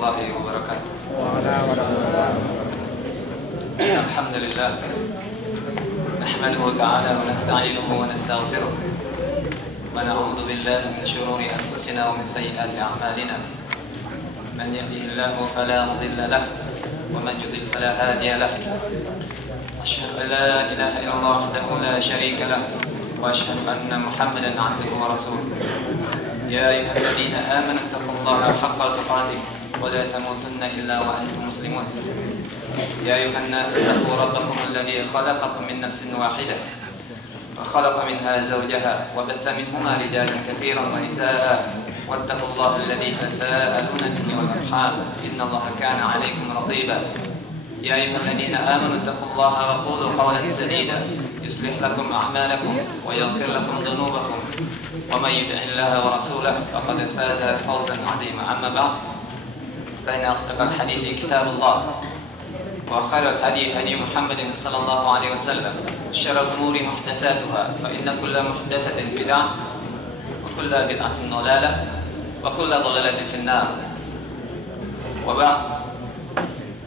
warahmatullahi wabarakatuh. Alhamdulillah, nahmaduhu ta'ala wa nasta'inuhu wa nastaghfiruh wa na'udzu billahi min shururi anfusina wa min sayyiati a'malina. Man yahdihillahu fala mudilla lahu wa man yudlil fala hadiya lahu. Asyhadu an la ilaha illallah wahdahu la syarika lahu wa asyhadu anna Muhammadan 'abduhu wa rasuluh. Ya ayyuhalladzina amanu taqullaha haqqa tuqatih wa la tamutunna illa wa antum muslimun. Ya ayyuhan nas taqu rabbakum alladzi khalaqakum min nafsin wahidah wa khalaqa minha zawjaha wa batha minhuma rijalan katsiran wa nisaa'a wattaqullaha alladzi tasaaluna bihi wal arham innallaha kana 'alaykum raqiba. Ya ayyuhalladzina amanu taqullaha wa qulu qawlan sadida yuslih lakum a'malakum wa yaghfir lakum dhunubakum wa may yuti'illaha wa rasulahu faqad faza fawzan 'azima. Amma ba'd, fa inna asdaqal hadithi kitabullah وخير الهدي هدي محمد صلى الله عليه وسلم وشر الأمور محدثاتها فإن كل محدثة بدعة وكل بدعة ضلالة وكل ضلالة في النار. وبعد,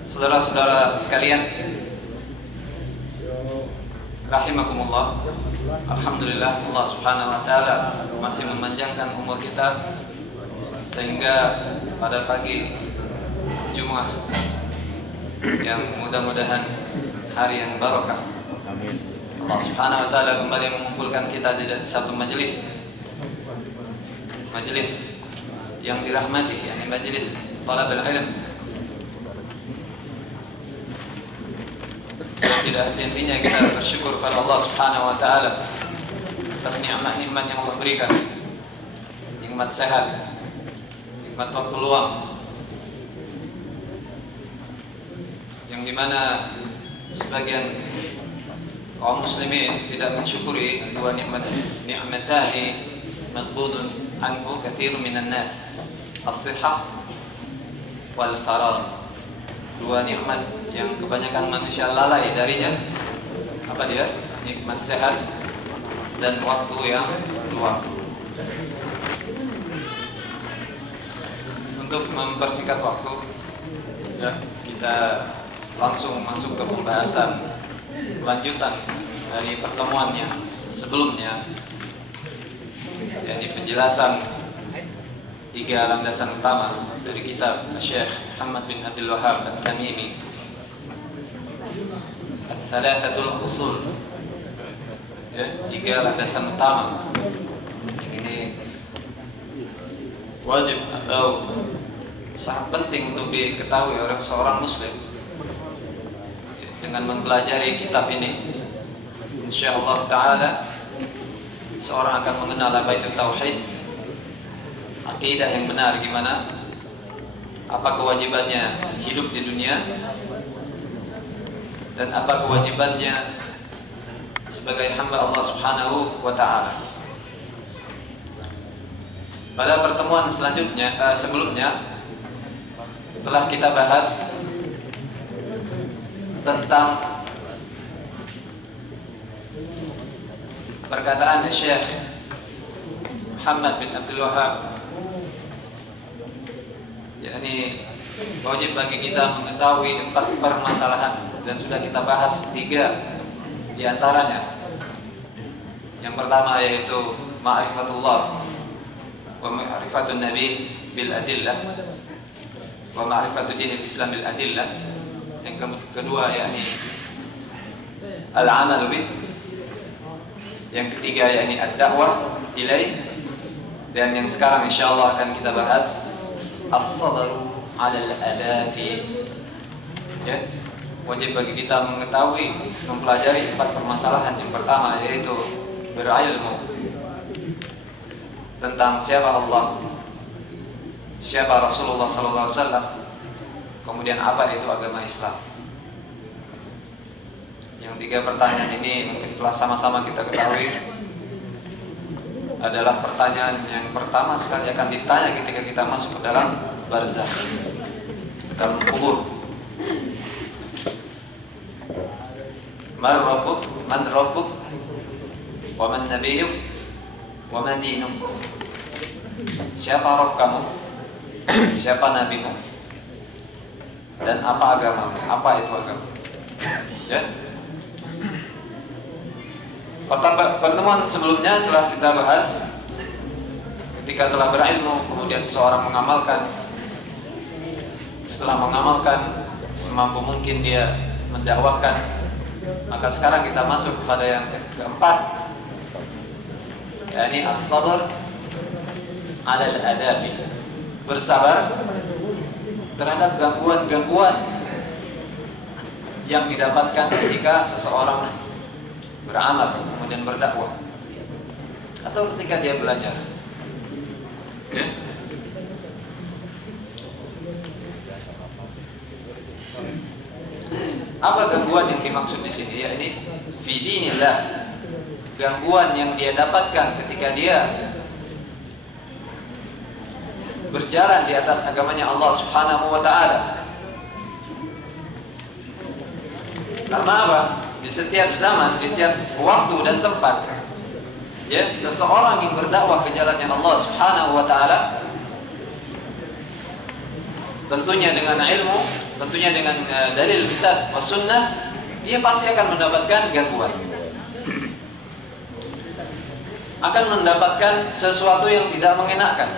saudara-saudara sekalian, rahimakumullah, alhamdulillah Allah Subhanahu wa taala masih memanjangkan umur kita sehingga pada pagi Jumat yang mudah-mudahan hari yang barokah. Amin. Allah Subhanahu wa taala kembali mengumpulkan kita di satu majelis yang dirahmati, yakni majelis talabul ilm. Tidak henti-hentinya kita bersyukur pada Allah Subhanahu wa taala atas nikmat-nikmat yang Allah berikan. Nikmat sehat, nikmat waktu luang, yang dimana sebagian kaum muslimin tidak mensyukuri dua nikmatani maghbudun anhu katsirun minan nas, as-sihah wal faragh. Dua nikmat yang kebanyakan manusia lalai darinya. Apa dia? Nikmat sehat dan waktu yang luang. Untuk mempersingkat waktu, ya, kita langsung masuk ke pembahasan lanjutan dari pertemuan yang sebelumnya, yakni penjelasan 3 landasan utama dari kitab Syekh Muhammad bin Abdul Wahhab At-Tamimi, Thalathatul Usul, ya, 3 landasan utama. Ini wajib atau sangat penting untuk diketahui oleh seorang muslim. Dengan mempelajari kitab ini, insyaallah ta'ala seorang akan mengenal apa itu tauhid, akidah yang benar, gimana, apa kewajibannya hidup di dunia, dan apa kewajibannya sebagai hamba Allah Subhanahu wa ta'ala. Pada pertemuan sebelumnya telah kita bahas tentang perkataan Syekh Muhammad bin Abdul Wahhab, yakni wajib bagi kita mengetahui 4 permasalahan, dan sudah kita bahas 3 di antaranya. Yang pertama yaitu ma'rifatullah wa ma'rifatun nabi bil adillah wa ma'rifatu dinil Islam bil adillah. Yang kedua yakni al-amal bih. Yang ketiga yakni ad-da'wah ilaih. Dan yang sekarang insyaallah akan kita bahas as-sabru 'ala al-adafi. Ya, wajib bagi kita mengetahui, mempelajari 4 permasalahan. Yang pertama yaitu berilmu tentang siapa Allah, siapa Rasulullah sallallahu alaihi wasallam, kemudian apa itu agama Islam. Yang 3 pertanyaan ini mungkin telah sama-sama kita ketahui, adalah pertanyaan yang pertama sekali akan ditanya ketika kita masuk ke dalam barzakh, ke dalam kubur. Man rabbuk wa man nabiyyuk wa ma dinuk. Siapa Rabb kamu? Siapa nabimu? dan apa agama, apa itu agama. Ya. Pertemuan sebelumnya telah kita bahas ketika telah berilmu kemudian seorang mengamalkan. Setelah mengamalkan semampu mungkin dia mendakwahkan, maka sekarang kita masuk pada yang keempat, yakni as-sabr 'ala al-adabi, bersabar terhadap gangguan-gangguan yang didapatkan ketika seseorang beramal kemudian berdakwah atau ketika dia belajar. Ya. Apa gangguan yang dimaksud di sini? Ya, ini fi dinillah, gangguan yang dia dapatkan ketika dia berjalan di atas agamanya Allah Subhanahu wa taala. Karena apa? Di setiap zaman, di setiap waktu dan tempat, ya, seseorang yang berdakwah ke jalannya Allah Subhanahu wa taala, tentunya dengan ilmu, tentunya dengan dalil kitab was sunnah, dia pasti akan mendapatkan gangguan. Akan mendapatkan sesuatu yang tidak mengenakan.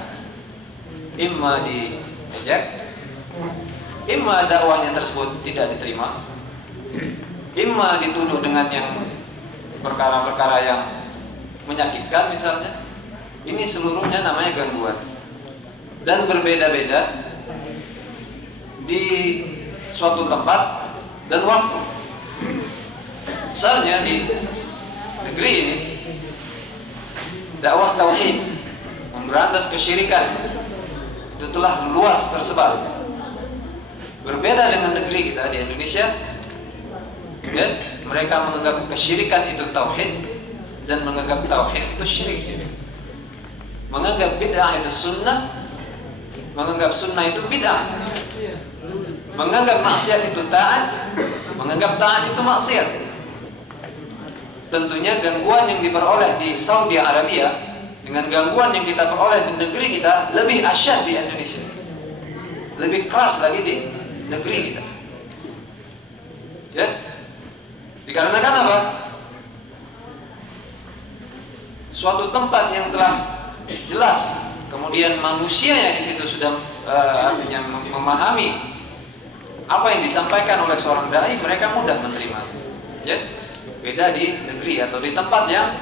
Imma diejek, imma dakwahnya tersebut tidak diterima, imma dituduh dengan yang perkara-perkara yang menyakitkan misalnya. Ini seluruhnya namanya gangguan. Dan berbeda-beda di suatu tempat dan waktu. Misalnya di negeri ini dakwah tauhid, memberantas kesyirikan, itu telah luas tersebar. Berbeda dengan negeri kita di Indonesia, ya, mereka menganggap kesyirikan itu tauhid dan menganggap tauhid itu syirik. Menganggap bid'ah itu sunnah, menganggap sunnah itu bid'ah. Menganggap maksiat itu taat, menganggap taat itu maksiat. Tentunya gangguan yang diperoleh di Saudi Arabia dengan gangguan yang kita peroleh di negeri kita lebih asyad di Indonesia, lebih keras lagi di negeri kita. Ya, dikarenakan apa? Suatu tempat yang telah jelas, kemudian manusianya di situ sudah artinya memahami apa yang disampaikan oleh seorang dai, mereka mudah menerima. Ya, beda di negeri atau di tempat yang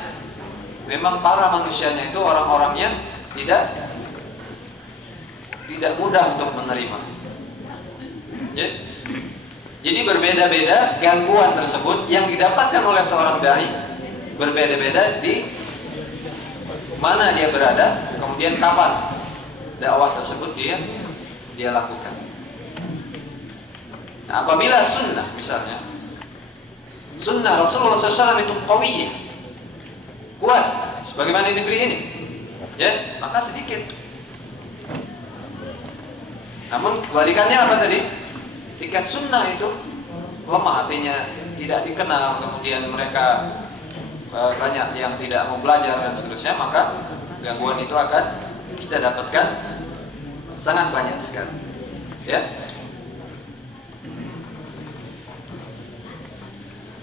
memang para manusianya itu orang-orangnya tidak mudah untuk menerima. Ya. Jadi berbeda-beda gangguan tersebut yang didapatkan oleh seorang dai, berbeda-beda di mana dia berada, kemudian kapan dakwah tersebut dia lakukan. Nah, apabila sunnah misalnya, sunnah Rasulullah SAW itu qawiyah, kuat, sebagaimana di negeri ini, ya, maka sedikit. Namun kebalikannya apa tadi? Ketika sunnah itu lemah, artinya tidak dikenal, kemudian mereka banyak yang tidak mau belajar dan seterusnya, maka gangguan itu akan kita dapatkan sangat banyak sekali. Ya.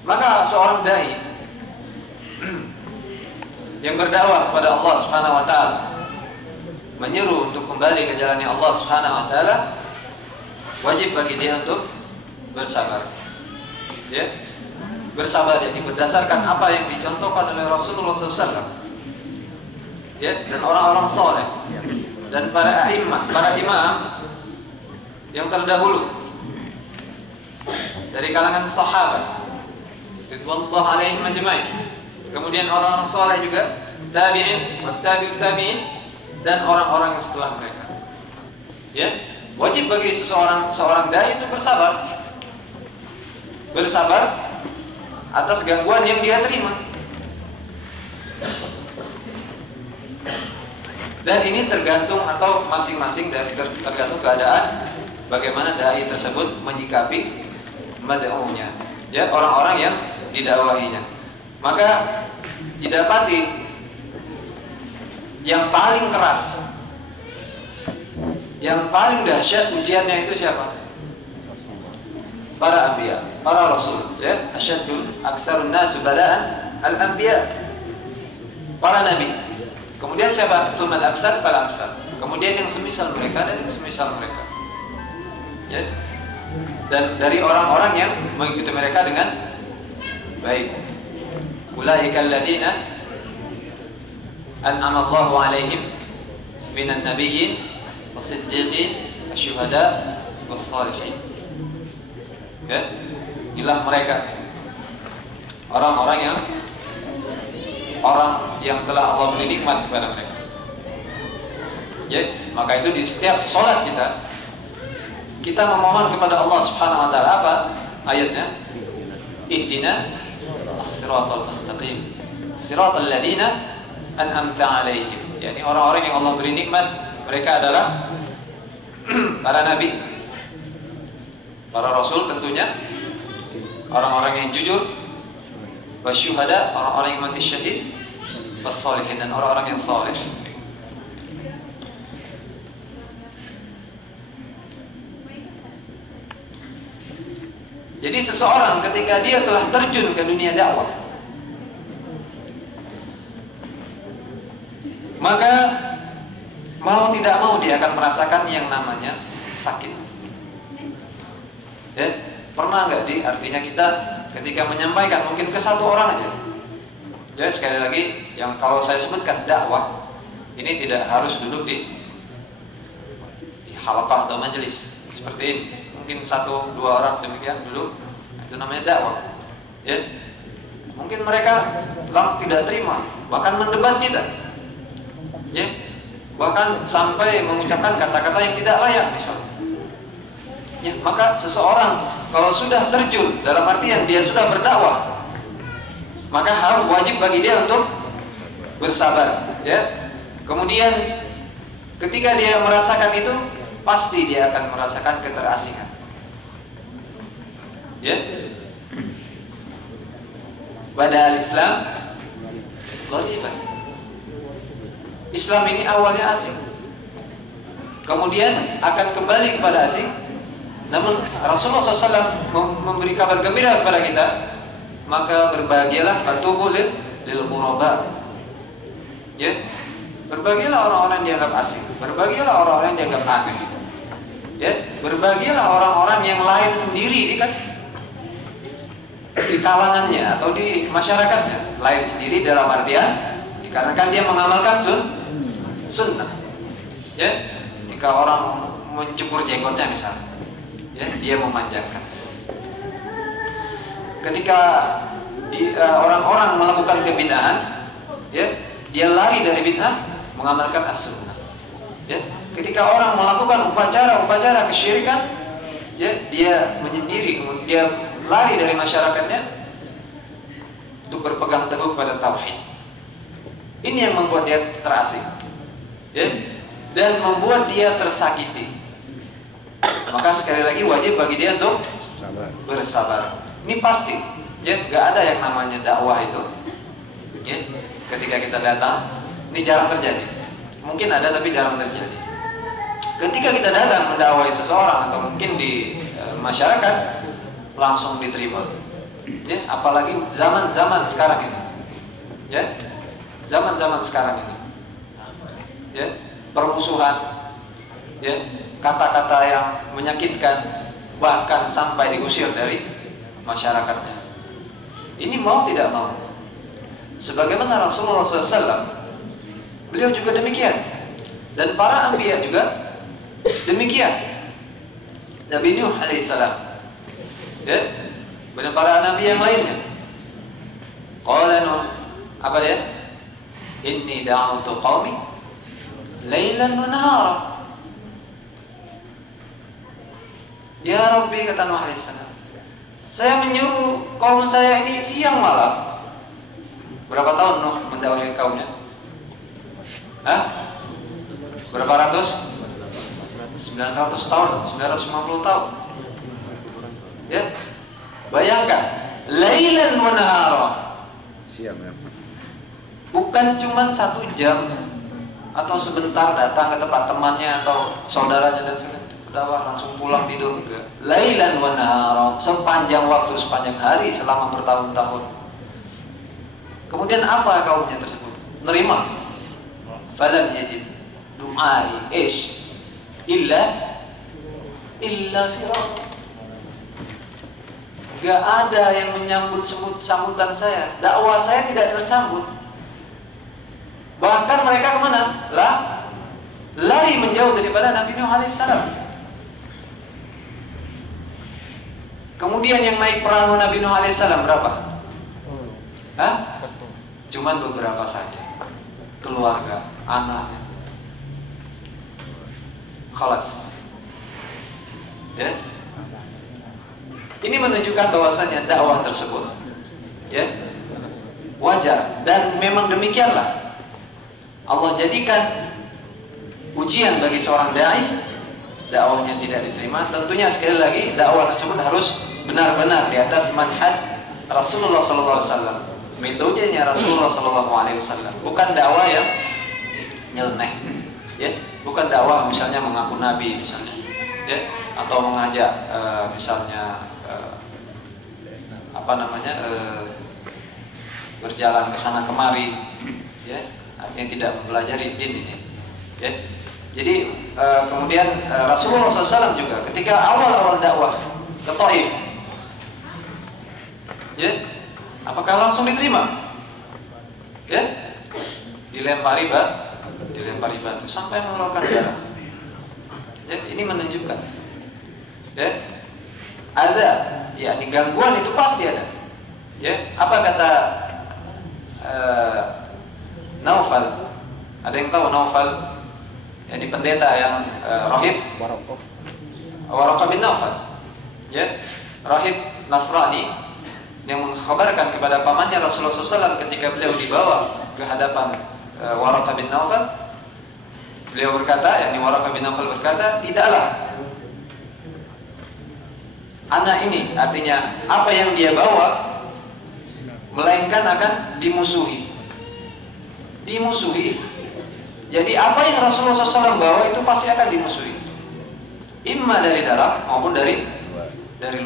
Maka seorang dai yang berdakwah kepada Allah Subhanahu wa taala, menyeru untuk kembali ke jalannya Allah Subhanahu wa taala, wajib bagi dia untuk bersabar. Ya. Bersabar jadi berdasarkan apa yang dicontohkan oleh Rasulullah SAW, ya, dan orang-orang soleh dan para a'immah, para imam yang terdahulu dari kalangan sahabat ridwanullah alaihim ajma'in, kemudian orang-orang soleh juga, tabi'in, tabi'ut tabi'in, dan orang-orang yang setelah mereka. Ya, wajib bagi seorang dai itu bersabar, bersabar atas gangguan yang dia terima. Dan ini tergantung atau masing-masing dari tergantung keadaan bagaimana dai tersebut menyikapi mad'unya, ya, orang-orang yang didakwahinya. Maka didapati yang paling keras, yang paling dahsyat ujiannya itu siapa? para anbiya, para rasul, ya. Asyaddu aktsarun nas bala'an al-anbiya, para nabi. Kemudian siapa? Tsumma al-amsal fal amsal. Kemudian yang semisal mereka dan yang semisal mereka. Ya. Dan dari orang-orang yang mengikuti mereka dengan baik. Ulaika alladziina an'ama Allahu 'alaihim minan nabiyyin was-siddiqin wasyuhada was-shalihin. Ya, inilah mereka orang-orang yang telah Allah beri nikmat kepada mereka. Ya, maka itu di setiap sholat kita memohon kepada Allah Subhanahu wa taala apa ayatnya? Ihdina as-siratal mustaqim. Siratal ladzina an'amta 'alaihim. Yani orang-orang yang Allah beri nikmat, mereka adalah para nabi, para rasul tentunya, orang-orang yang jujur, wasyuhada, orang-orang yang mati syahid, was-shalihin, dan orang-orang yang saleh. Jadi seseorang ketika dia telah terjun ke dunia dakwah, maka mau tidak mau dia akan merasakan yang namanya sakit. Ya, pernah nggak artinya kita ketika menyampaikan mungkin ke satu orang aja. Ya, sekali lagi yang kalau saya sebutkan dakwah ini tidak harus duduk di halaqah atau majelis seperti ini. Mungkin 1-2 orang demikian dulu, itu namanya dakwah. Ya, mungkin mereka tidak terima, bahkan mendebat kita. Ya, bahkan sampai mengucapkan kata-kata yang tidak layak misalnya. Ya, maka seseorang kalau sudah terjun dalam artian dia sudah berdakwah, maka harus wajib bagi dia untuk bersabar. Ya, kemudian ketika dia merasakan itu, pasti dia akan merasakan keterasingan. Ya, pada Islam, Islam ini awalnya asing, kemudian akan kembali kepada asing. Namun Rasulullah SAW memberi kabar gembira kepada kita, maka berbahagialah fatubu lil ghuraba. Ya, berbahagialah orang-orang yang dianggap asing, berbahagialah orang-orang yang dianggap aneh. Ya, berbahagialah orang-orang yang lain sendiri di kalangannya atau di masyarakatnya, lain sendiri dalam artian dikarenakan dia mengamalkan sunnah. Ya, ketika orang mencukur jenggotnya misalnya, ya, dia memanjangkan. Ketika orang-orang melakukan kebid'ahan, ya, dia lari dari bid'ah, mengamalkan as-sunnah. Ya, ketika orang melakukan upacara kesyirikan, ya, dia menyendiri, kemudian dia lari dari masyarakatnya untuk berpegang teguh pada tauhid. Ini yang membuat dia terasing, ya, dan membuat dia tersakiti. Maka sekali lagi wajib bagi dia untuk bersabar. Ini pasti, ya, nggak ada yang namanya dakwah itu. Ya, ketika kita datang, ini jarang terjadi. Mungkin ada tapi jarang terjadi. Ketika kita datang mendakwai seseorang atau mungkin di masyarakat, langsung diterima. Ya, apalagi zaman-zaman sekarang ini. Ya, zaman-zaman sekarang ini. Ya, permusuhan, ya, kata-kata yang menyakitkan, bahkan sampai diusir dari masyarakatnya. Ini mau tidak mau. Sebagaimana Rasulullah SAW, beliau juga demikian, dan para anbiya juga demikian. Nabi Nuh alaihissalam, ya, dan para nabi yang lainnya. Qala Nuh, apa dia? Inni da'awtu qaumi lailan wa nahara. Ya Rabbi, kata Nuh alaihissalam, saya menyuruh kaum saya ini siang malam. Berapa tahun Nuh mendakwahi kaumnya? Berapa ratus? 900 tahun, 950 tahun. Ya, bayangkan, lailan wa nahara. Siang, ya. Bukan cuma 1 jam atau sebentar datang ke tempat temannya atau saudaranya dan sebagainya. dakwah langsung pulang tidur enggak. Lailan wa naharan, sepanjang waktu, sepanjang hari selama bertahun-tahun. Kemudian apa kaumnya tersebut? Nerima. Falam yajid du'ai illa firar. Gak ada yang menyambut sambutan saya. Dakwah saya tidak tersambut. Bahkan mereka kemana? Lari menjauh daripada Nabi Nuh alaihissalam. Kemudian yang naik perahu Nabi Nuh alaihissalam berapa? Cuman beberapa saja. Keluarga, anaknya. Khalas. Ya. Ini menunjukkan bahwasanya dakwah tersebut ya wajar, dan memang demikianlah Allah jadikan ujian bagi seorang dai. Dakwahnya tidak diterima, tentunya sekali lagi dakwah tersebut harus benar-benar di atas manhaj Rasulullah SAW, metodenya Rasulullah SAW, bukan dakwah yang nyeleneh, ya, bukan dakwah misalnya mengaku nabi misalnya, ya, atau mengajak misalnya berjalan ke sana kemari, ya, artinya tidak mempelajari din ini, ya. Jadi kemudian Rasulullah SAW juga ketika awal-awal dakwah ke Taif, ya, apakah langsung diterima? Ya, dilempari batu sampai mengeluarkan darah. Ya, ini menunjukkan, ya, ada, ya, di gangguan itu pasti ada. Ya, apa kata Naufal? Ada yang tahu Naufal? Jadi pendeta yang rahib Waraqah bin Naufal, ya, rahib Nasrani yang mengkhabarkan kepada pamannya Rasulullah SAW ketika beliau dibawa ke hadapan Waraqah bin Naufal. Beliau berkata, yakni Waraqah bin Naufal berkata, tidaklah anak ini, artinya apa yang dia bawa, melainkan akan dimusuhi. Jadi apa yang Rasulullah SAW bawa itu pasti akan dimusuhi, imma dari dalam maupun dari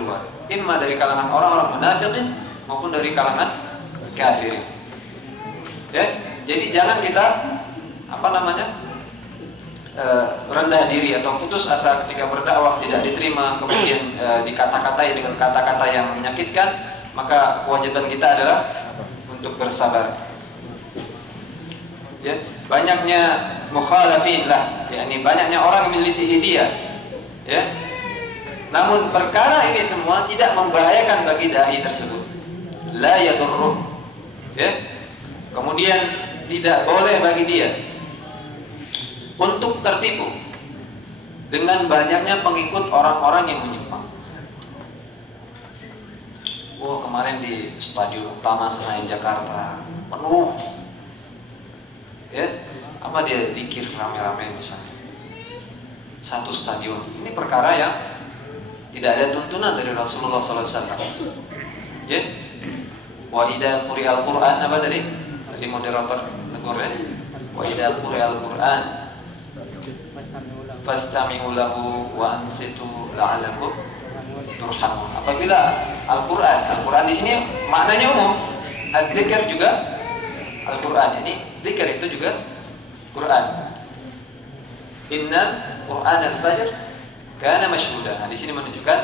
luar, imma dari kalangan orang-orang munafikin maupun dari kalangan kafirin. Ya, jadi jangan kita rendah diri atau putus asa ketika berdakwah tidak diterima, kemudian dikata-katai dengan kata-kata yang menyakitkan. Maka kewajiban kita adalah untuk bersabar. Ya, banyaknya mukhalafin lah, yakni banyaknya orang yang menyelisihi dia, ya. Namun perkara ini semua tidak membahayakan bagi dai tersebut. La yadurruh, ya. Kemudian tidak boleh bagi dia untuk tertipu dengan banyaknya pengikut orang-orang yang menyimpang. Kemarin di Stadion Utama Senayan Jakarta penuh, ya, apa dia dikir rame-rame misalnya satu stadion. Ini perkara yang tidak ada tuntunan dari Rasulullah SAW. Ya, wa idza quri'al Qur'an, apa tadi di moderator tegur, ya, wa idza quri'al Qur'an fastami'u lahu wa ansitu la'alakum turhamun. Apabila Al-Quran di sini maknanya umum, al-dzikr juga Al-Quran. Ini dzikr itu juga Quran. Inna Quran al-Fajr kana mashhuda. Nah, di sini menunjukkan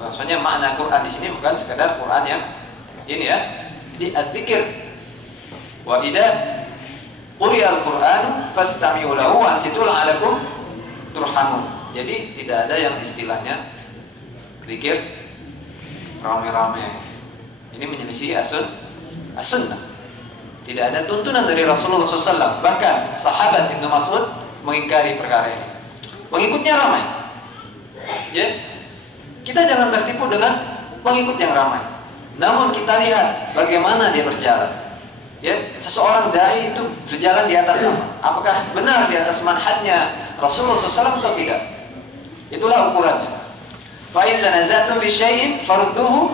bahwasanya makna Quran di sini bukan sekadar Quran yang ini, ya. Jadi al-dzikr. Wa idza quri'al Quran fastami'u lahu wa ansitu la'alakum turhamun. Jadi tidak ada yang istilahnya zikir rame-rame. Ini menyelisih as-sunnah. Tidak ada tuntunan dari Rasulullah SAW. Bahkan sahabat Ibnu Mas'ud mengingkari perkara ini. Pengikutnya ramai. Ya, kita jangan tertipu dengan pengikut yang ramai. Namun kita lihat bagaimana dia berjalan. Ya, seseorang dai itu berjalan di atas apa? Apakah benar di atas manhajnya Rasulullah SAW atau tidak? Itulah ukurannya. Fa'in tanaza'tum bi syai'in farudduhu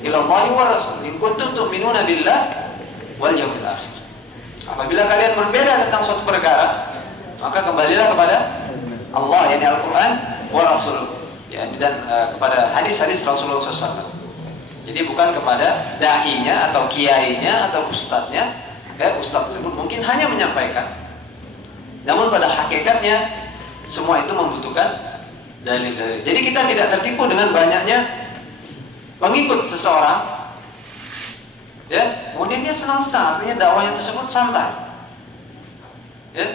ila Allahi wa Rasul in kuntum tu'minuna billah wal yawmil akhir. Apabila kalian berbeda tentang suatu perkara, maka kembalilah kepada Allah, yakni Al-Quran wa rasul. Ya, dan kepada hadis-hadis Rasulullah SAW. Jadi bukan kepada da'inya atau kiainya atau ustadznya. Ustadz tersebut mungkin hanya menyampaikan. Namun pada hakikatnya semua itu membutuhkan dalil-dalil. Jadi kita tidak tertipu dengan banyaknya pengikut seseorang. Ya, kemudian dia senang-senang, artinya dakwahnya tersebut santai. Ya.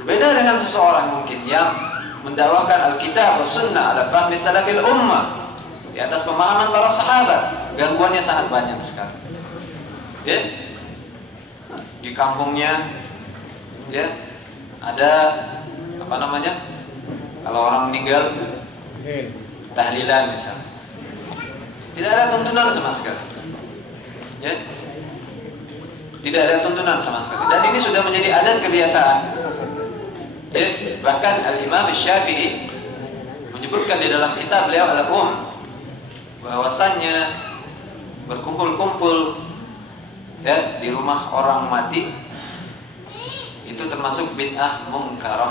Berbeda dengan seseorang mungkin yang mendakwakan Alkitab was Sunnah ala fahmi salafil ummah di atas pemahaman para sahabat, gangguannya sangat banyak sekali. Ya. Di kampungnya ya ada apa namanya? Kalau orang meninggal tahlilan misalnya. Tidak ada tuntunan sama sekali. Ya. Tidak ada tuntunan sama sekali. Dan ini sudah menjadi adat kebiasaan. Ya. Bahkan Al-Imam Syafi'i menyebutkan di dalam kitab beliau Al-Um bahwasannya berkumpul-kumpul ya di rumah orang mati itu termasuk bid'ah mungkarah.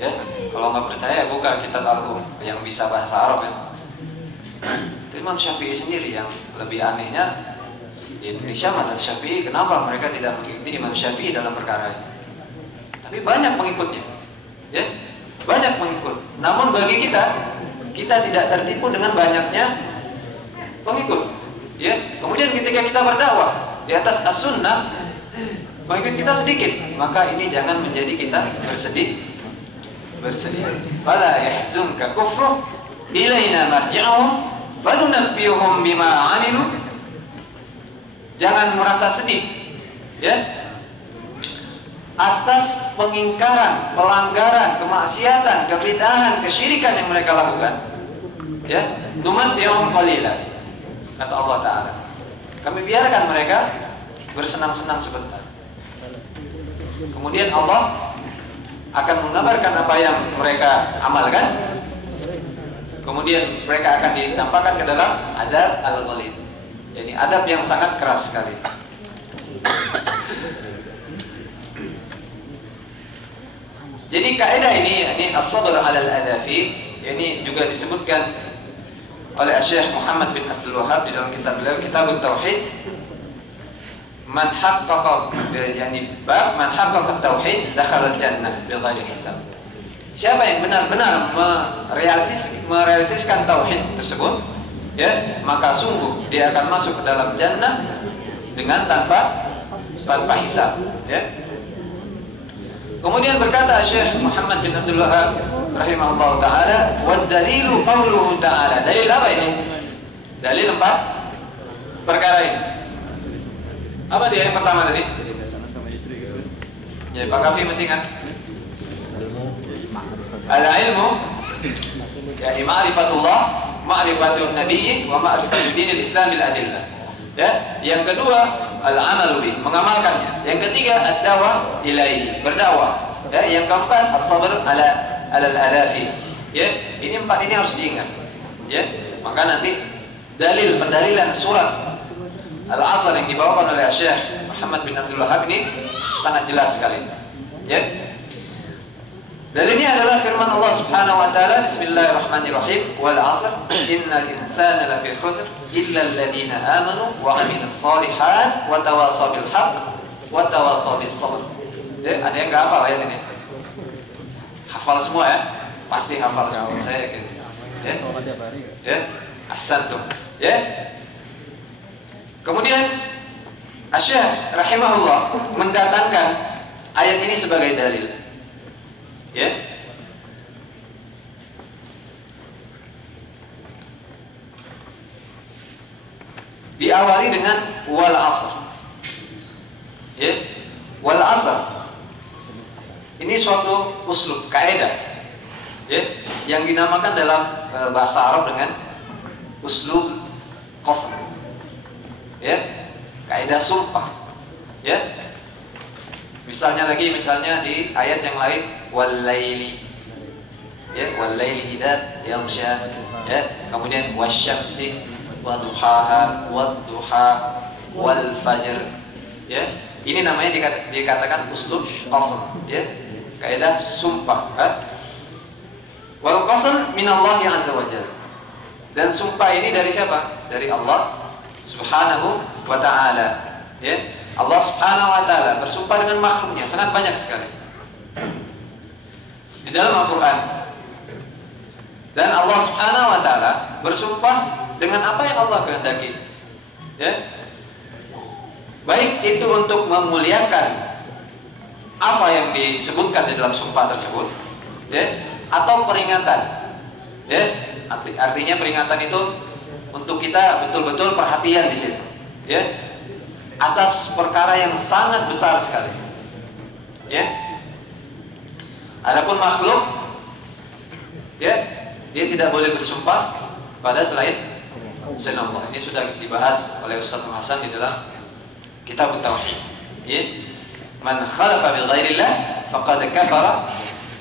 Ya, kalau nggak percaya buka kitab Al-Um yang bisa bahasa Arab ya. Itu Imam Syafi'i sendiri yang lebih anehnya di Indonesia mazhab Syafi'i, kenapa mereka tidak mengikuti Imam Syafi'i dalam perkara ini? Tapi banyak pengikutnya, ya, banyak pengikut. Namun bagi kita tidak tertipu dengan banyaknya pengikut. Ya, kemudian ketika kita berdakwah di atas as-sunnah, pengikut kita sedikit, maka ini jangan menjadi kita bersedih. Fala yahzunka kufruh ilaina marji'uhum fanunabbihum bima 'amilu. Jangan merasa sedih ya atas pengingkaran, pelanggaran, kemaksiatan, kebid'ahan, kesyirikan yang mereka lakukan. Ya, numatti'uhum qalila. Kata Allah Ta'ala, kami biarkan mereka bersenang-senang sebentar. Kemudian Allah akan mengabarkan apa yang mereka amalkan. Kemudian mereka akan ditampakkan ke dalam adab al-ghalid. Jadi adab yang sangat keras sekali. Jadi kaidah ini as-sabr 'alal adafi, ini juga disebutkan oleh Syekh Muhammad bin Abdul Wahhab di dalam kitab beliau Kitabut Tauhid. Man haqqaqa bab man haqqaqa tauhid dakhala al-jannah bighairi hisab. Siapa yang benar-benar merealisasikan tauhid tersebut, ya, maka sungguh dia akan masuk ke dalam jannah dengan tanpa hisab, ya. Kemudian berkata Syekh Muhammad bin Abdul Wahhab rahimahullah taala, "Wad dalilu qauluhu ta'ala." Dalil apa ini? Dalil 4 perkara ini. Apa dia yang pertama tadi? Ya, Pak Kafi masih ingat? Al-ilmu, yani ma'rifatullah, ma'rifatun nabiyyi wa ma'rifatu dinil islamil adillah. Ya, yang kedua al-amalu bih, mengamalkannya. Yang ketiga ad-da'wah ilaihi, berdakwah. Ya, yang keempat as-sabr ala al-adafi. Ya, ini 4 ini harus diingat. Ya, maka nanti pendalilan surat Al-Asr yang dibawakan oleh Syekh Muhammad bin Abdul Wahhab ini sangat jelas sekali. Ya. Dalilnya adalah firman Allah Subhanahu wa taala, Bismillahirrahmanirrahim, wal 'asr innal insana lafi khusr illa alladziina aamanu wa 'amilus shalihat wa tawashaw bil haqq wa tawashaw bis sabr. Ya, ada yang enggak hafal ayat ini? Hafal semua ya? Pasti hafal semua, saya yakin. Ya. Ya, ahsantum. Ya. Kemudian Asy-Syaikh rahimahullah mendatangkan ayat ini sebagai dalil. Ya. Diawali dengan wal 'asr. Ya. Wal 'asr. Ini suatu uslub, kaidah. Ya, yang dinamakan dalam bahasa Arab dengan uslub qasam. Ya, kaidah sumpah. Ya, misalnya di ayat yang lain wal laili, ya, wal laili idza yaghsha, ya, kemudian wasyamsi wa duhaha wad duha wal fajr. Ya, ini namanya dikatakan uslub qasam, ya, kaidah sumpah. Wal qasam minallahi azza wa jalla. Dan sumpah ini dari siapa? Dari Allah Subhanahu wa ta'ala. Ya. Allah Subhanahu wa ta'ala bersumpah dengan makhluknya sangat banyak sekali di dalam Al-Qur'an. Dan Allah Subhanahu wa ta'ala bersumpah dengan apa yang Allah kehendaki. Ya. Baik itu untuk memuliakan apa yang disebutkan di dalam sumpah tersebut, ya, atau peringatan, ya. Artinya peringatan itu untuk kita betul-betul perhatian di situ, ya, atas perkara yang sangat besar sekali, ya. Adapun makhluk, ya, dia tidak boleh bersumpah pada selain Allah. Ini sudah dibahas oleh Ustaz Hasan di dalam Kitab Tauhid, ya. Man khalafa bi ghairillah faqad kafara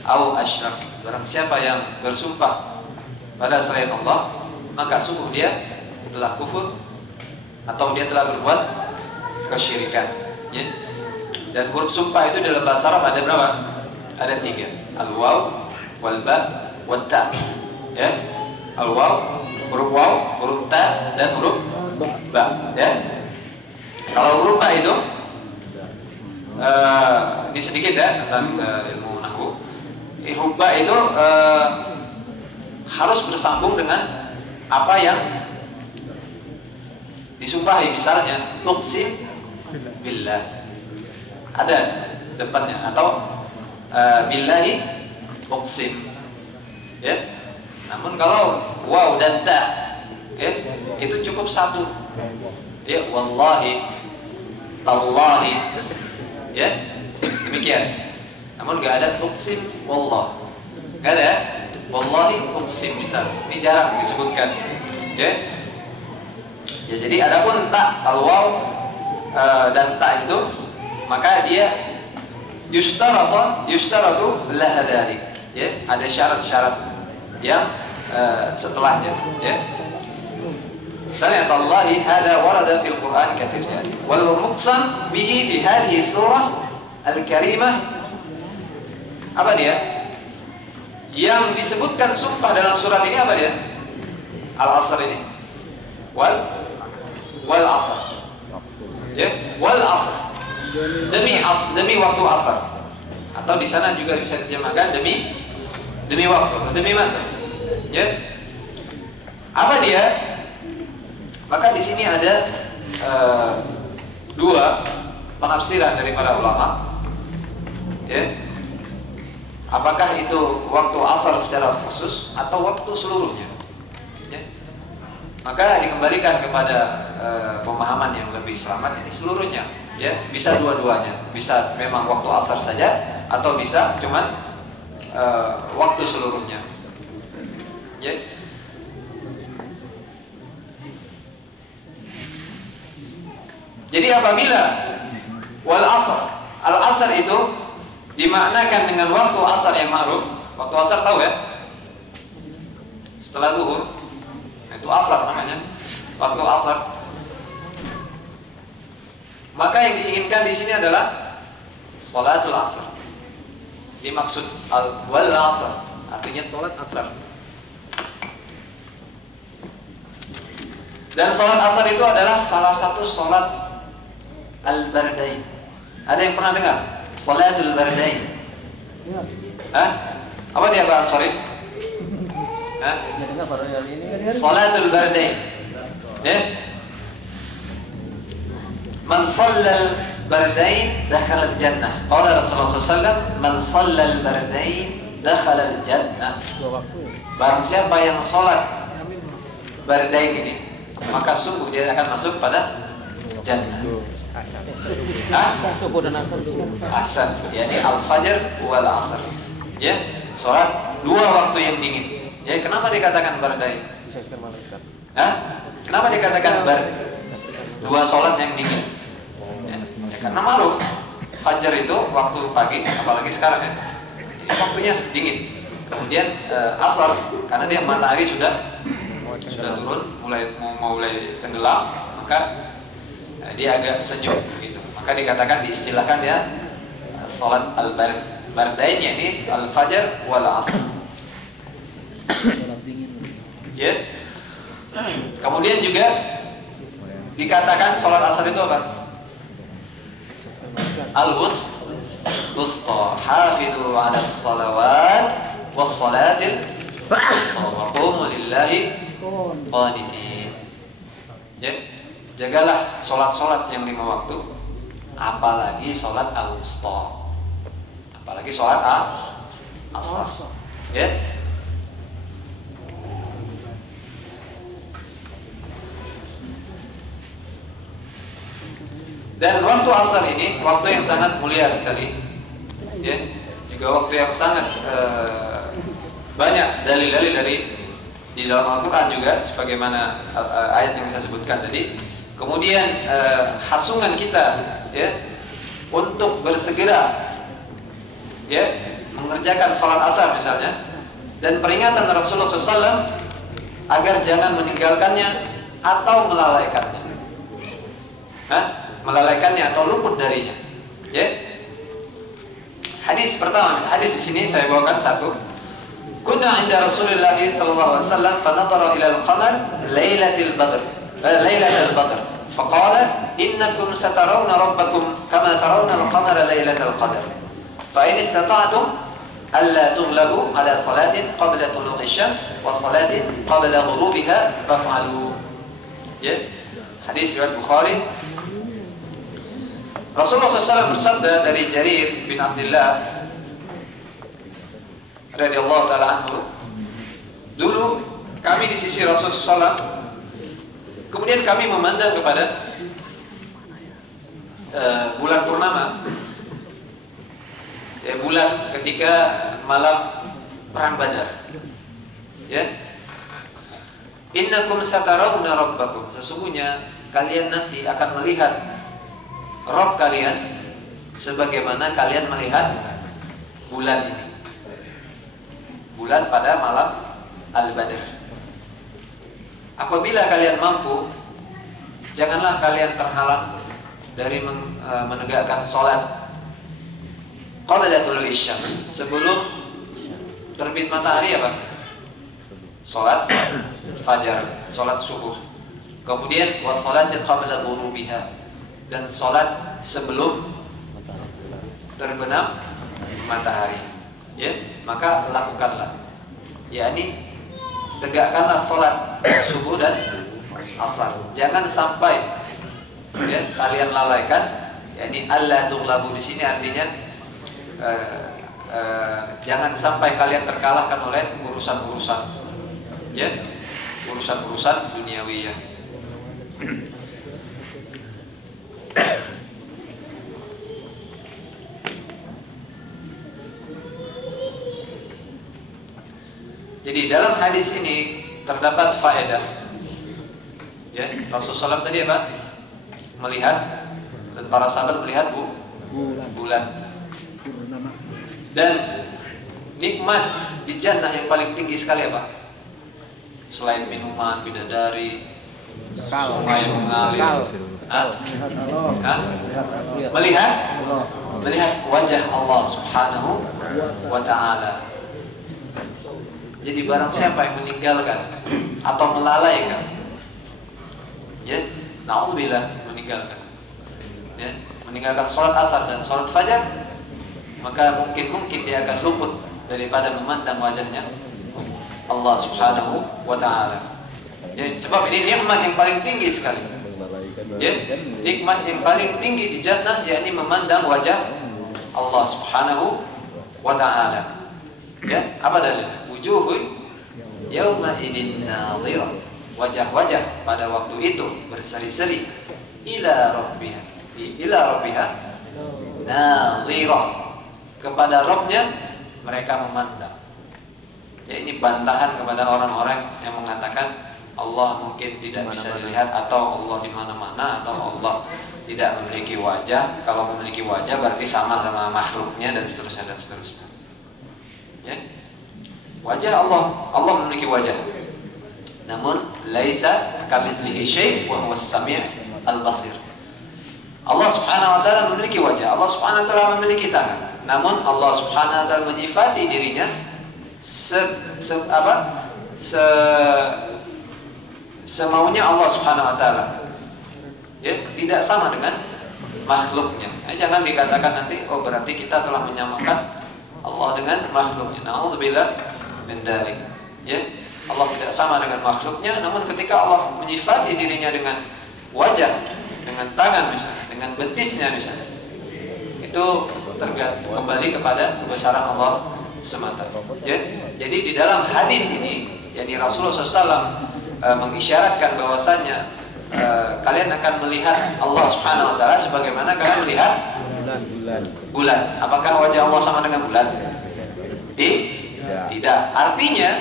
aw asyrak. Barang siapa yang bersumpah pada selain Allah, maka sungguh dia telah kufur atau dia telah berbuat kesyirikan, ya. Dan huruf sumpah itu dalam bahasa Arab ada berapa? Ada 3. Al-waw, wal ba, wat ta. Ya. Al-waw, huruf waw, huruf ta, dan huruf ba, ya. Kalau huruf ba itu ini sedikit ya tentang ilmu nahwu. Huruf ba itu harus bersambung dengan apa yang disumpahi. Misalnya uqsim billah, ada depannya, atau billahi uqsim, ya. Namun kalau waw dan ta, ya, itu cukup satu, ya, wallahi, tallahi, ya, demikian. Namun nggak ada uqsim wallah, nggak ada, wallahi uqsim misal. Ini jarang disebutkan, ya. Ya, jadi adapun ta, al-waw dan ta itu, maka dia yushtaratu laha dzalik, ya, ada syarat-syarat yang setelahnya, ya. Misalnya tallahi hada warada fil Quran katsir, wal muqsam bihi fi hadhihi surah al-karimah. Apa dia? Yang disebutkan sumpah dalam surat ini apa dia? Al-Asr ini. Wal asr. Ya, wal asr. Demi waktu asar. Atau di sana juga bisa diterjemahkan demi waktu atau demi masa. Ya. Apa dia? Maka di sini ada dua penafsiran dari para ulama, ya. Apakah itu waktu asar secara khusus atau waktu seluruhnya, ya. Maka dikembalikan kepada pemahaman yang lebih selamat, ini seluruhnya, ya. Bisa dua-duanya, bisa memang waktu asar saja atau bisa cuman waktu seluruhnya, ya. Jadi apabila wal asr, al asr itu dimaknakan dengan waktu asar yang ma'ruf. Waktu asar tahu ya? Setelah zuhur, itu asar namanya. Waktu asar. Maka yang diinginkan di sini adalah salatul asr. Dimaksud wal asr, artinya salat asar. Dan salat asar itu adalah salah satu salat al-bardain. Ada yang pernah dengar? Salatul bardain. Hah? Apa dia Pak Ansori? Hah? Salatul bardain. Ya? Man shallal bardain dakhala al-jannah. Qala Rasulullah SAW, man shallal bardain dakhala al-jannah. Barang siapa yang salat bardain ini, maka sungguh dia akan masuk pada jannah. Subuh dan asar dulu. Asar, yakni al-fajr wal asar. Ya, sholat dua waktu yang dingin. Ya, kenapa dikatakan bardain? Disaksikan malaikat. Hah? Kenapa dikatakan dua sholat yang dingin? Ya, karena malu. Fajar itu waktu pagi, apalagi sekarang ya. Ini waktunya dingin. Kemudian asar, karena dia matahari sudah turun, mulai tenggelam, maka dia agak sejuk gitu. Maka dikatakan, diistilahkan ya salat al-bardain, yakni al-fajr wal asr. Ya. Kemudian juga dikatakan sholat asar itu apa? Al-wusta, hafidhu 'ala shalawat was salatil wusta wa qumu lillahi qanitin. Ya. Jagalah sholat-sholat yang 5 waktu, apalagi sholat al-wusta, apalagi sholat asar. Ya. Dan waktu asar ini waktu yang sangat mulia sekali, ya, juga waktu yang sangat banyak dalil-dalil dari di dalam Al-Quran juga, sebagaimana ayat yang saya sebutkan tadi. Kemudian hasungan kita, ya, untuk bersegera, ya, mengerjakan sholat asar misalnya, dan peringatan Rasulullah SAW agar jangan meninggalkannya atau melalaikannya. Melalaikannya atau luput darinya. Ya. Hadis pertama, hadis di sini saya bawakan satu. Kunna 'inda Rasulillah sallallahu alaihi wasallam fa nadara ila al-qamar lailatul badr. Faqala innakum satarawna rabbakum kama tarawna al-qamara lailatul qadr. Fa in istata'tum alla tughlabu ala salatin qabla tulu'i syams wa salatin qabla ghurubiha faf'alu. Ya. Hadis riwayat Bukhari. Rasulullah SAW bersabda dari Jarir bin Abdullah radhiyallahu taala anhu, dulu kami di sisi Rasulullah SAW, kemudian kami memandang kepada bulan purnama, ya, bulan ketika malam perang Badar. Ya, innakum satarawna rabbakum, sesungguhnya kalian nanti akan melihat Rabb kalian sebagaimana kalian melihat bulan ini, bulan pada malam Al-Badr. Apabila kalian mampu, janganlah kalian terhalang dari menegakkan sholat qabla tulu'i syams, sebelum terbit matahari, apa? Sholat fajar, sholat subuh. Kemudian wassalati qabla ghurubiha, dan sholat sebelum terbenam matahari. Ya, maka lakukanlah, yakni tegakkanlah sholat subuh dan asar. Jangan sampai, ya, kalian lalaikan. Yakni alla tughlabu di sini artinya jangan sampai kalian terkalahkan oleh urusan-urusan, ya, urusan-urusan duniawiyah. Jadi dalam hadis ini terdapat faedah, ya, Rasulullah SAW tadi apa? Melihat, dan para sahabat melihat bulan. Dan nikmat di jannah yang paling tinggi sekali apa? Selain minuman, bidadari, sungai mengalir, melihat wajah Allah Subhanahu wa ta'ala. Jadi barang siapa yang meninggalkan atau melalaikan, ya, na'udzubillah, meninggalkan sholat asar dan sholat fajar, maka mungkin dia akan luput daripada memandang wajahnya Allah Subhanahu wa ta'ala. Ya, sebab ini nikmat yang paling tinggi sekali. Ya, nikmat yang paling tinggi di jannah, yakni memandang wajah Allah Subhanahu wa ta'ala. Ya, apa dalilnya? Wujuhun yauma idin nadhirah, wajah-wajah pada waktu itu berseri-seri, ila rabbiha nadhirah, kepada Rabbnya mereka memandang. Ya, ini bantahan kepada orang-orang yang mengatakan Allah mungkin tidak bisa dilihat, atau Allah di mana-mana, atau Allah tidak memiliki wajah. Kalau memiliki wajah berarti sama makhluknya, dan seterusnya dan seterusnya. Ya. Wajah Allah memiliki wajah. Namun laisa kamitslihi syai' wa huwas sami' al-basir. Allah Subhanahu wa taala memiliki wajah, Allah Subhanahu wa taala memiliki tangan. Namun Allah Subhanahu wa taala menyifati dirinya semaunya Allah Subhanahu wa taala. Ya, tidak sama dengan makhluknya. Jangan dikatakan nanti oh berarti kita telah menyamakan Allah dengan makhluknya. Nauzubillah min dzalik. Ya, Allah tidak sama dengan makhluknya, namun ketika Allah menyifati dirinya dengan wajah, dengan tangan misalnya, dengan betisnya misalnya, itu tergantung kembali kepada kebesaran Allah semata. Jadi di dalam hadis ini, yakni Rasulullah SAW mengisyaratkan bahwasannya kalian akan melihat Allah Subhanahu Wa Taala sebagaimana kalian melihat bulan. Apakah wajah Allah sama dengan bulan? Tidak. Artinya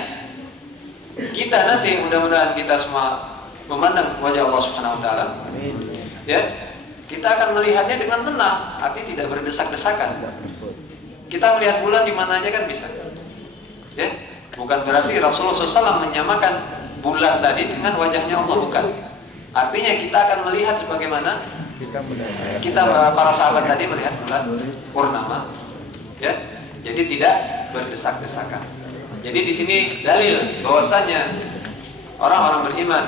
kita nanti mudah-mudahan kita semua memandang wajah Allah Subhanahu Wa Taala. Ya, kita akan melihatnya dengan tenang, artinya tidak berdesak-desakan. Kita melihat bulan di mana aja kan bisa. Ya, bukan berarti Rasulullah SAW menyamakan bulan tadi dengan wajahnya Allah, bukan. Artinya kita akan melihat sebagaimana kita para sahabat tadi melihat bulan purnama. Ya, jadi tidak berdesak-desakan. Jadi di sini dalil bahwasanya orang-orang beriman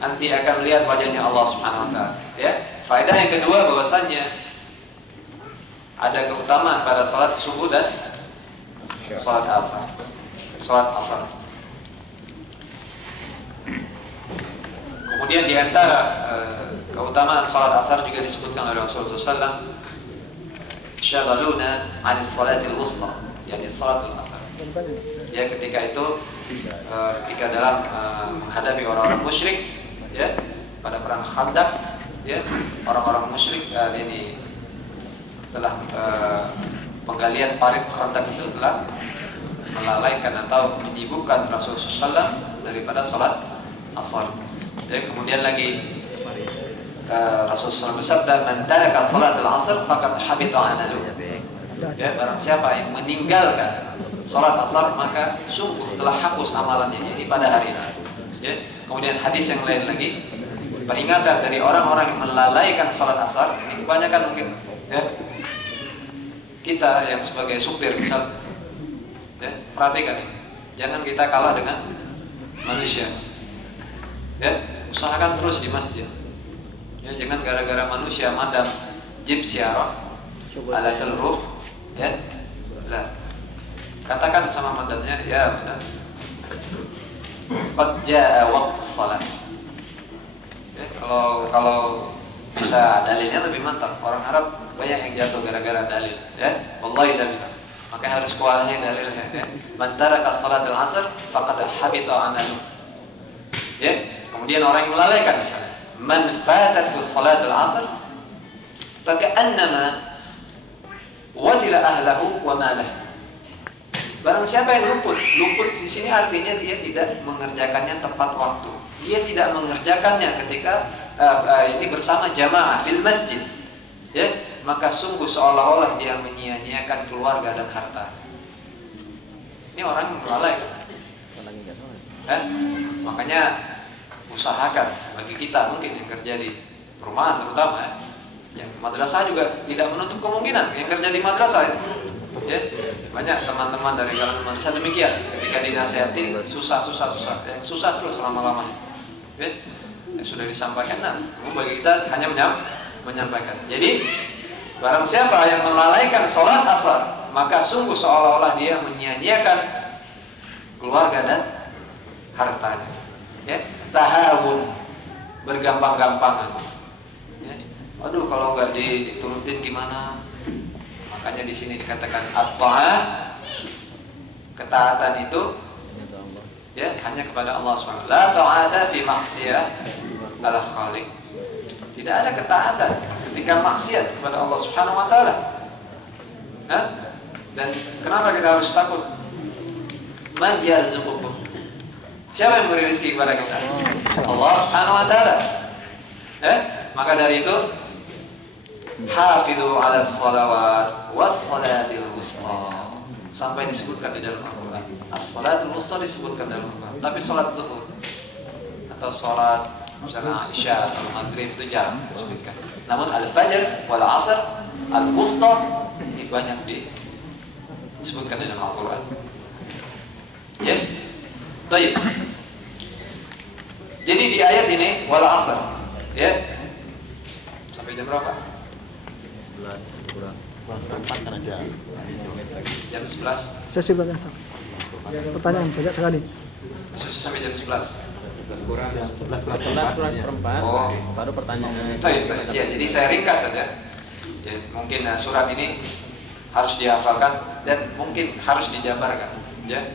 nanti akan melihat wajahnya Allah Subhanahu Wa Taala. Ya, faedah yang kedua bahwasanya ada keutamaan pada salat subuh dan salat asar. Kemudian di antara keutamaan salat asar juga disebutkan oleh Rasulullah SAW, syaghaluna 'anis salatil wusta, yakni salatul asar. Ya, ketika itu ketika dalam menghadapi orang-orang musyrik, ya, pada perang Khandaq, ya, orang-orang musyrik ini telah penggalian parit Khandaq itu telah melalaikan atau menyibukkan Rasulullah SAW daripada salat asar. Ya, kemudian lagi Rasulullah SAW bersabda, "Man taraka salatul asar faqad habita 'amaluhu." Ya, barang siapa yang meninggalkan salat asar maka sungguh telah hapus amalannya, ini pada hari itu. Ya, kemudian hadis yang lain lagi, peringatan dari orang-orang yang melalaikan salat asar. Ini kebanyakan mungkin, ya, kita yang sebagai supir misal, ya, perhatikan ini, jangan kita kalah dengan manusia. Ya, usahakan terus di masjid. Ya, jangan gara-gara manusia madam jib syarah ala telruh, ya, lah. Katakan sama madamnya, ya madam, qad jaa waqtus salat. Ya, kalau bisa dalilnya lebih mantap. Orang Arab banyak yang jatuh gara-gara dalil, ya. Wallahi sabila. Maka harus kuasain dalilnya, ya. Man taraka salatul asr faqad habita 'amaluhu. Ya. Kemudian orang yang melalaikan misalnya, man fatathu salatul asr faka'annama wadira ahlahu wa malahu. Barang siapa yang luput di sini artinya dia tidak mengerjakannya tepat waktu. Dia tidak mengerjakannya ketika ini bersama jamaah fil masjid. Ya, maka sungguh seolah-olah dia menyia-nyiakan keluarga dan harta. Ini orang yang melalaikan. Makanya usahakan bagi kita mungkin yang kerja di perumahan terutama, ya, yang madrasah juga tidak menutup kemungkinan yang kerja di madrasah, ya, banyak teman-teman dari kalangan madrasah demikian, ketika dinasihati susah terus lama-lamanya, ya, sudah disampaikan, nah bagi kita hanya menyampaikan. Jadi barang siapa yang melalaikan sholat asar maka sungguh seolah-olah dia menyia-nyiakan keluarga dan hartanya, ya. Tahawun, bergampang-gampangan, ya. Aduh, kalau nggak diturutin gimana? Makanya di sini dikatakan at-ta'ah, ketaatan itu, ya, hanya kepada Allah SWT. La ta'ata fi maksiyah ala khaliq. Tidak ada ketaatan ketika maksiat kepada Allah Subhanahu wa taala. Dan kenapa kita harus takut? Man yarzuqukum? Siapa yang memberi rezeki kepada kita? Allah Subhanahu wa taala. Maka dari itu, hafidhu 'ala shalawat was salatil wusta. Sampai disebutkan di dalam Al-Qur'an. As-salatul wusta disebutkan dalam Al-Qur'an. Tapi salat zuhur atau salat misalnya Isya atau Maghrib itu jarang disebutkan. Namun Al-Fajr wal 'Asr, Al-Wusta ini banyak disebutkan di dalam Al-Qur'an. Ya, baik. Jadi di ayat ini wal asr, ya, sampai jam berapa? Jam 11. Sesi belakang. Pertanyaan banyak sekali. Sampai jam 11. Kurang 11:11 Oh, baru pertanyaan. Ya, jadi saya ringkas saja. Ya, mungkin surat ini harus dihafalkan dan mungkin harus dijabarkan. Ya,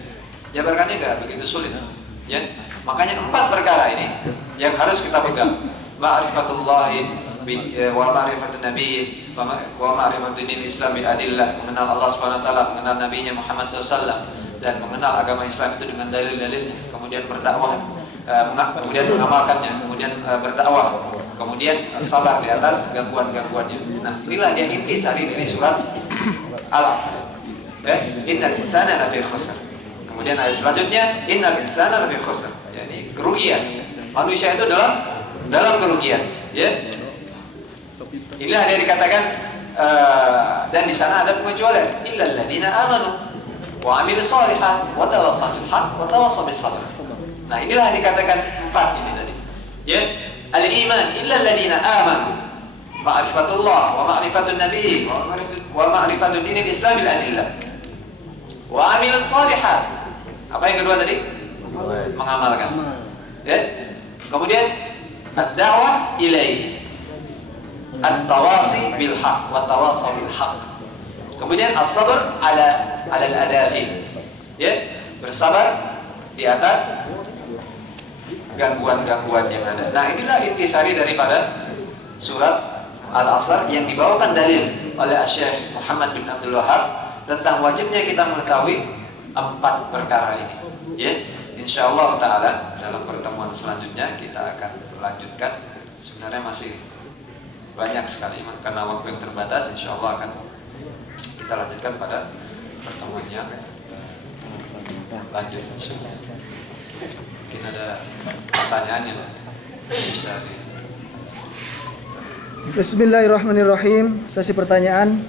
jabarkannya nggak begitu sulit. Ya, makanya 4 perkara ini yang harus kita pegang. Ma'rifatullahi wa ma'rifatun nabi wa ma'rifatun dinil Islam bil adillah, mengenal Allah Subhanahu wa taala, mengenal nabinya Muhammad SAW, dan mengenal agama Islam itu dengan dalil-dalilnya, kemudian berdakwah, kemudian mengamalkannya, kemudian berdakwah, kemudian sabar di atas gangguan-gangguannya. Nah, inilah yang intisari dari surat Al-Asr. Innal insana lafi khusr. Kemudian ayat selanjutnya innal insana lafi khusr. Yani kerugian. Manusia itu dalam kerugian, ya. Inilah yang dikatakan dan di sana ada pengecualian illal ladzina amanu wa 'amilus shalihat wa tawassaw bil haqq wa tawassaw bis sabr. Nah, inilah yang dikatakan 4 ini tadi. Ya, al-iman illal ladzina amanu, ma'rifatullah wa ma'rifatun nabi wa ma'rifatun dinil Islam bil adillah wa 'amilus shalihat. Apa yang kedua tadi? Mengamalkan. Ya. Kemudian ad-da'wah ilaihi, at-tawasi bil haqq wa tawasaw bil haqq. Kemudian as-sabr ala al-adafi. Ya, bersabar di atas gangguan-gangguan yang ada. Nah, inilah intisari daripada surat Al-Asr yang dibawakan dalil oleh Syekh Muhammad bin Abdul Wahhab tentang wajibnya kita mengetahui 4 perkara ini. Ya, insyaallah taala dalam pertemuan selanjutnya kita akan lanjutkan. Sebenarnya masih banyak sekali karena waktu yang terbatas, insyaallah akan kita lanjutkan pada pertemuan yang lanjut. Mungkin ada pertanyaan yang bisa di... Bismillahirrahmanirrahim. Sesi pertanyaan.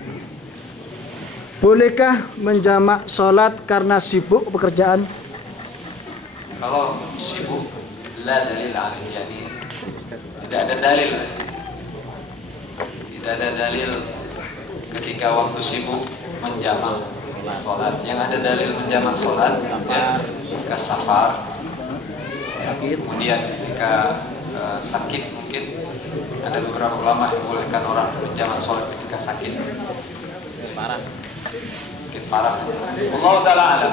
Bolehkah menjamak sholat karena sibuk pekerjaan? Kalau sibuk, la dalil alaihi, yani tidak ada dalil. Tidak ada dalil ketika waktu sibuk menjamak sholat. Yang ada dalil menjamak sholat ya, ketika safar, kemudian ketika sakit, mungkin ada beberapa ulama yang bolehkan orang menjamak sholat ketika sakit, Parah. mungkin parah. Allah Ta'ala alam.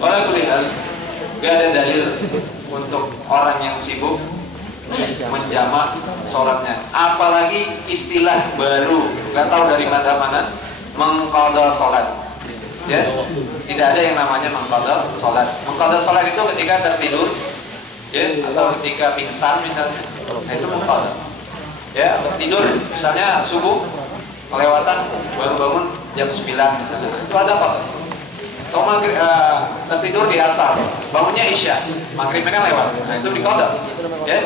Orang kulihat gak ada dalil untuk orang yang sibuk menjamak sholatnya. Apalagi istilah baru, gak tahu dari mana mengqadha sholat. Ya, tidak ada yang namanya mengqadha sholat. Mengqadha sholat itu ketika tertidur, ya, atau ketika pingsan misalnya, nah itu mengqadha. Ya, tertidur misalnya subuh kelewatan, baru bangun jam 9 misalnya, itu ada apa? Atau maghrib, tertidur di asar, bangunnya isya, maghribnya kan lewat, nah itu diqadha. Ya,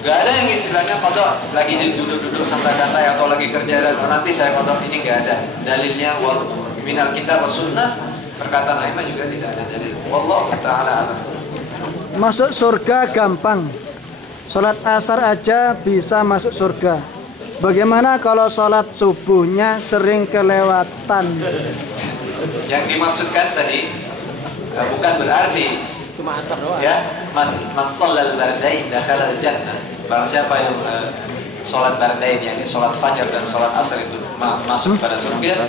gak ada yang istilahnya qadha lagi duduk-duduk santai-santai atau lagi kerja dan nanti saya qadha, ini gak ada dalilnya. Wal minal kitab was sunnah, perkataan lainnya juga tidak ada dalil. Wallahu ta'ala alam. Masuk surga gampang. Sholat asar aja bisa masuk surga. Bagaimana kalau sholat subuhnya sering kelewatan? Yang dimaksudkan tadi bukan berarti Cuma asar doang. ya man shallal bardain dakhala jannah. Barang siapa yang sholat bardain, yakni sholat fajar dan sholat asar itu masuk pada surga.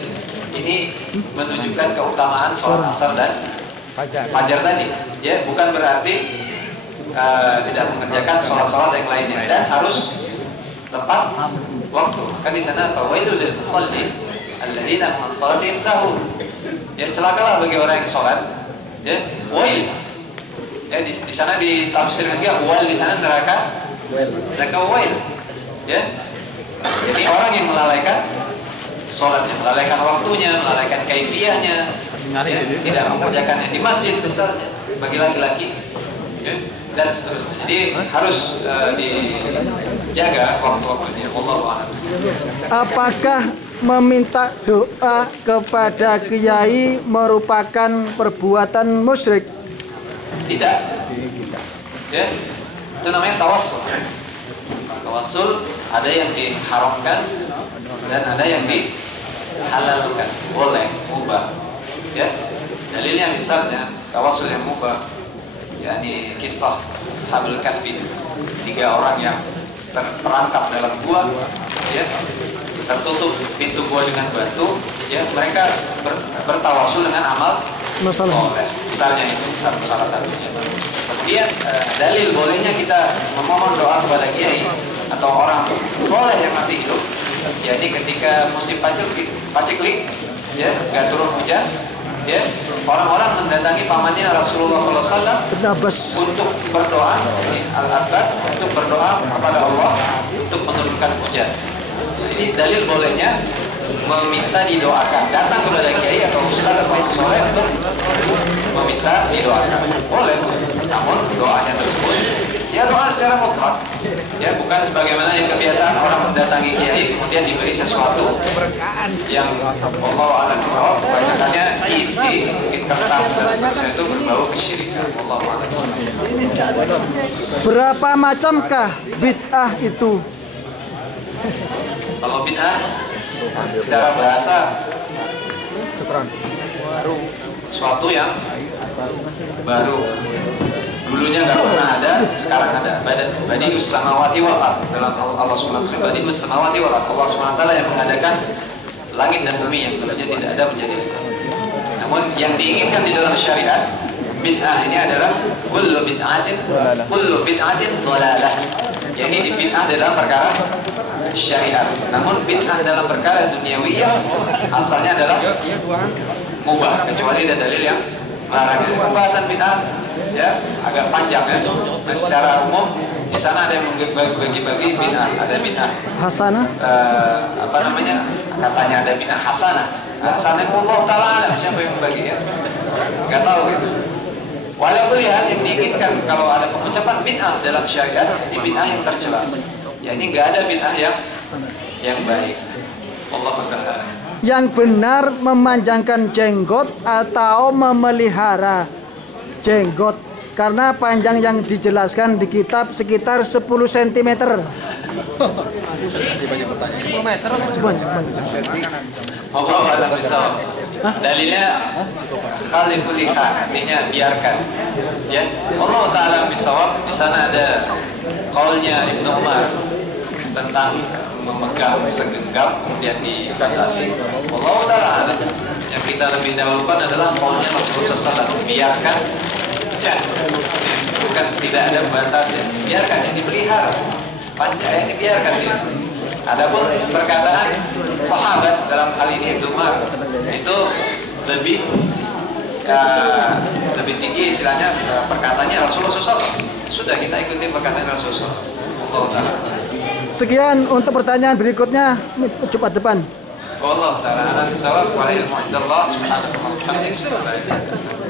Ini menunjukkan keutamaan sholat asar dan fajar tadi. Ya, bukan berarti tidak mengerjakan sholat-sholat yang lainnya, dan harus tepat waktu. Kan di sana fawailul lil musallin alladzina hum an salatihim sahun. Ya, celakalah bagi orang yang sholat. Ya, wail. Ya, di sana ditafsirkan dia wail, di sana neraka wail. Ya. Jadi orang yang melalaikan sholatnya, melalaikan waktunya, melalaikan kaifiyahnya, ya, tidak mengerjakannya di masjid besarnya bagi laki-laki, ya, dan seterusnya. Jadi harus dijaga waktu-waktunya. Wallahu a'lam. Apakah meminta doa kepada kiai merupakan perbuatan musyrik? Tidak. Ya, itu namanya tawassul. Tawassul ada yang diharamkan dan ada yang dihalalkan, boleh, mubah. Ya, dalilnya misalnya tawassul yang mubah, yakni kisah Ashabul Kahfi, 3 orang yang terperangkap dalam gua, ya, tertutup pintu gua dengan batu, ya, mereka bertawassul dengan amal soleh, misalnya itu salah satunya. Kemudian dalil bolehnya kita memohon doa kepada kiai atau orang soleh yang masih hidup, jadi ketika musim paceklik, ya, nggak turun hujan, ya, orang-orang mendatangi pamannya Rasulullah SAW untuk berdoa, ini Al-Abbas, untuk berdoa kepada Allah untuk menurunkan hujan. Ini dalil bolehnya meminta didoakan, datang kepada kiai atau ustaz atau orang soleh untuk meminta didoakan, boleh. Namun doanya tersebut, ya, doa secara mutlak, ya, bukan sebagaimana yang kebiasaan orang mendatangi kiai kemudian diberi sesuatu yang Allah a'lam bishawab, kebanyakannya isi mungkin kertas dan seterusnya, itu berbau kesyirikan. Allah a'lam bishawab. Berapa macamkah bid'ah itu? Kalau bid'ah secara bahasa suatu yang baru, dulunya nggak pernah ada, sekarang ada. Badius samawati wal ardh, dalam Allah Subhanahu wa taala, badius samawati wal ardh, Allah Subhanahu wa taala yang mengadakan langit dan bumi yang dulunya tidak ada menjadi ada. Namun yang diinginkan di dalam syariat bid'ah ini adalah kullu bid'atin dhalalah. Jadi di bid'ah dalam perkara syariat. Namun bid'ah dalam perkara duniawiyah asalnya adalah mubah, kecuali ada dalil yang melarang. Pembahasan bid'ah, ya, agak panjang, ya. Nah, secara umum di sana ada yang bagi-bagi bid'ah, ada bid'ah hasanah, apa namanya, katanya ada bid'ah hasanah. Hasanah Allah Ta'ala alam, siapa yang membagi, ya, nggak tahu, gitu. Walaupun lihat yang diinginkan kalau ada pengucapan bid'ah dalam syariat, ini bid'ah yang tercela. Ya, ini nggak ada bid'ah yang baik. Allah Ta'ala. Yang benar memanjangkan jenggot atau memelihara jenggot? Karena panjang yang dijelaskan di kitab sekitar 10 cm. Allah a'lam bishawab. Dalilnya khalifuliha, artinya biarkan. Ya, Allah Ta'ala bishawab. Di sana ada qaulnya Ibnu Umar tentang memegang segenggam kemudian dibatasi. Allah Ta'ala alam. Yang kita lebih dahulukan adalah qaulnya Rasulullah SAW, biarkan, ya, bukan tidak ada batas, ya. Biarkan, yang dipelihara, panjang, yang dibiarkan, ya. Adapun perkataan sahabat dalam hal ini Ibnu Umar itu lebih tinggi istilahnya, perkataannya Rasulullah SAW. Sudah, kita ikuti perkataan Rasulullah SAW. Sekian untuk pertanyaan berikutnya Jumat depan. Allah Ta'ala alam bisawab wa ilmu indallah subhanahu wa ta'ala.